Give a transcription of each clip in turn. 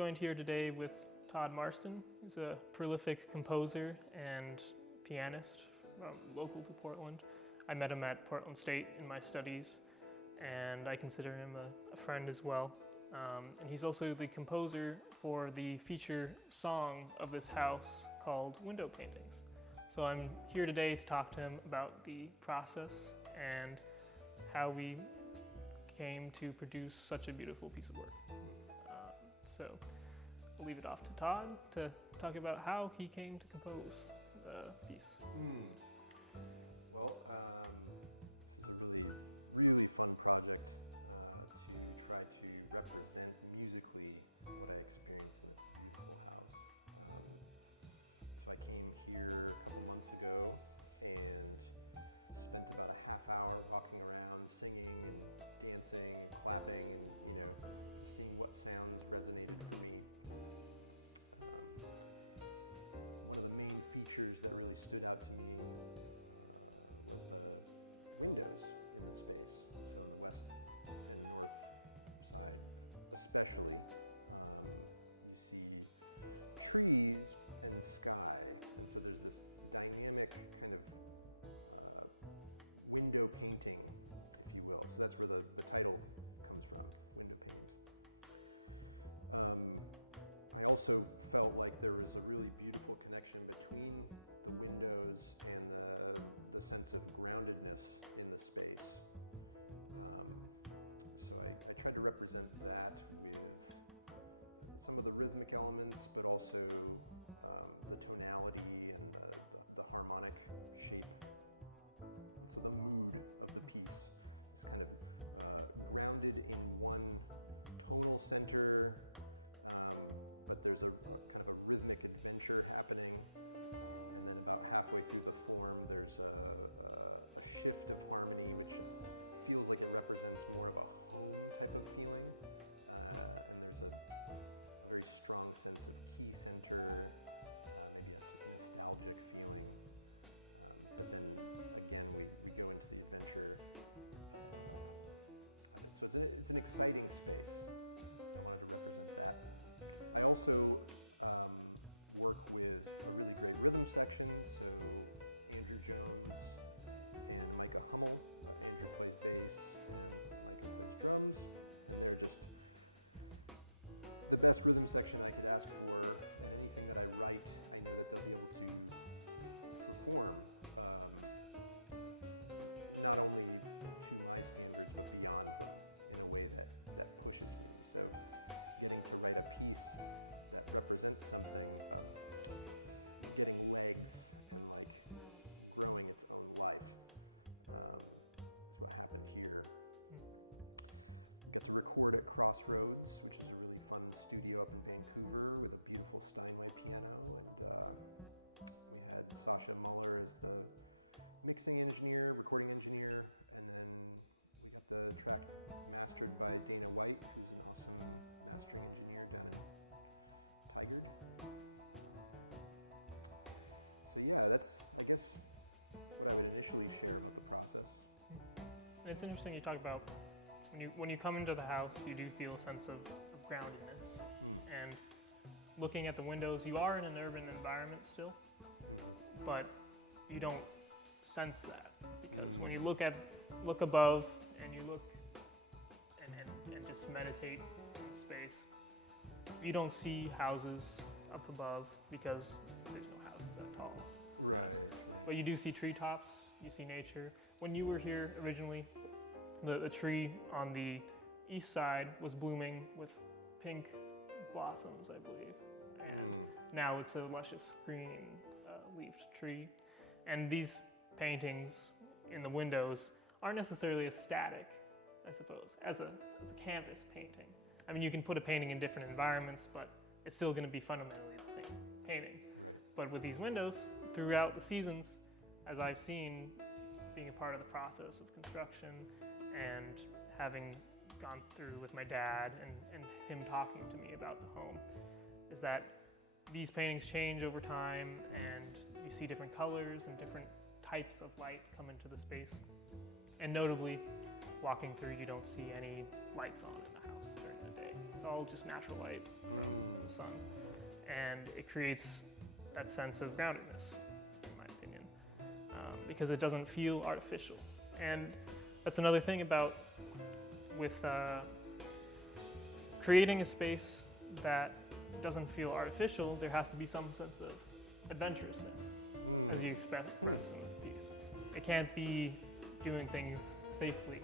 joined here today with Todd Marston. He's a prolific composer and pianist, local to Portland. I met him at Portland State in my studies, and I consider him a friend as well. And he's also the composer for the feature song of this house called Window Paintings. So I'm here today to talk to him about the process and how we came to produce such a beautiful piece of work. So I'll leave it off to Todd to talk about how he came to compose the piece. Well, this is a really fun project to try to represent musically what I experienced in this beautiful house. So I came here a couple months ago and spent about a half hour walking around, singing and dancing and clapping and, seeing what sounds resonated for me. One of the main features that really stood out to me was the windows in the space. So on the west and north side especially, you see trees and sky. And so there's this dynamic kind of window painting, if you will. So that's where the title comes from, Window Paintings. I also felt like there was a really beautiful connection between the windows and the sense of groundedness in the space. So I tried to represent that with some of the rhythmic elements, but also the tonality and the harmonic shape. And so the mood of the piece is kind of grounded in one tonal center, but there's a kind of a rhythmic adventure happening. And then about halfway through the form, there's a shift of harmony, which feels like it represents more of a home type of feeling. And there's a very strong sense of key center, maybe a nostalgic feeling. But then again, we go into the adventure of it. So it's an exciting space. I wanted to represent that. I also work with a really great rhythm section. So Andrew Jones and Micah Hummel. Andrew plays bass and Micah plays drums. And they're just the best rhythm section I could ask for. And anything that I write, I know that they'll be able to perform, not only to my standards, but beyond them in a way that pushes me. So getting to write a piece that represents something, getting legs and like growing its own life is what happened here. We got to record at Crossroads, which is a really fun studio up in Vancouver with a beautiful Steinway piano, and we had Sasha Muller as the mixing engineer, recording engineer, and then we got the track mastered by Dana White, who's an awesome mastering engineer down in Tigard. So yeah, that's, I guess, what I would initially share about the process. It's interesting you talk about when you come into the house, you do feel a sense of groundedness. And looking at the windows, you are in an urban environment still, but you don't sense that, because when you look above and you look and just meditate in space, you don't see houses up above because there's no houses that tall. Right. But you do see treetops, you see nature. When you were here originally, the tree on the east side was blooming with pink blossoms, I believe. And now it's a luscious green leafed tree. And these paintings in the windows aren't necessarily as static, I suppose, as a canvas painting. I mean, you can put a painting in different environments, but it's still going to be fundamentally the same painting. Right. But with these windows, throughout the seasons, as I've seen, being a part of the process of construction and having gone through with my dad and him talking to me about the home, is that these paintings change over time, and you see different colors and different types of light come into the space. And notably, walking through, you don't see any lights on in the house during the day. It's all just natural light from the sun. And it creates that sense of groundedness, in my opinion, because it doesn't feel artificial. And that's another thing about with creating a space that doesn't feel artificial. There has to be some sense of adventurousness, as you express in the piece. It can't be doing things safely.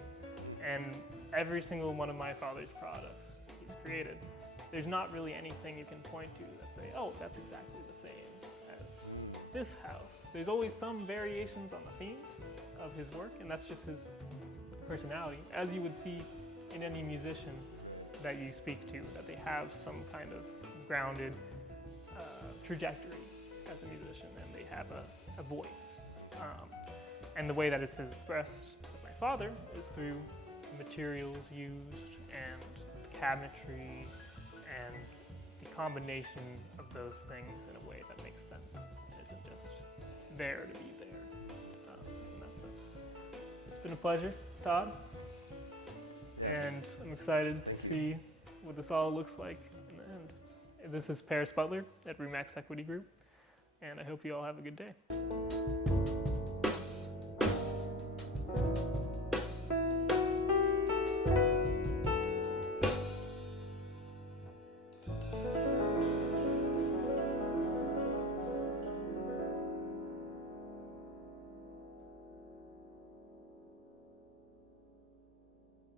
And every single one of my father's products he's created, there's not really anything you can point to that say, oh, that's exactly the same as this house. There's always some variations on the themes of his work, and that's just his personality, as you would see in any musician that you speak to, that they have some kind of grounded trajectory as a musician, and they have a voice. And the way that it's expressed with my father is through the materials used and the cabinetry and the combination of those things in a way that makes sense and isn't just there to be there. In that sense. It's been a pleasure, Todd. Yeah. And I'm excited Thank to you. see what this all looks like in the end. This is Eric Butler at Remax Equity Group, and I hope you all have a good day.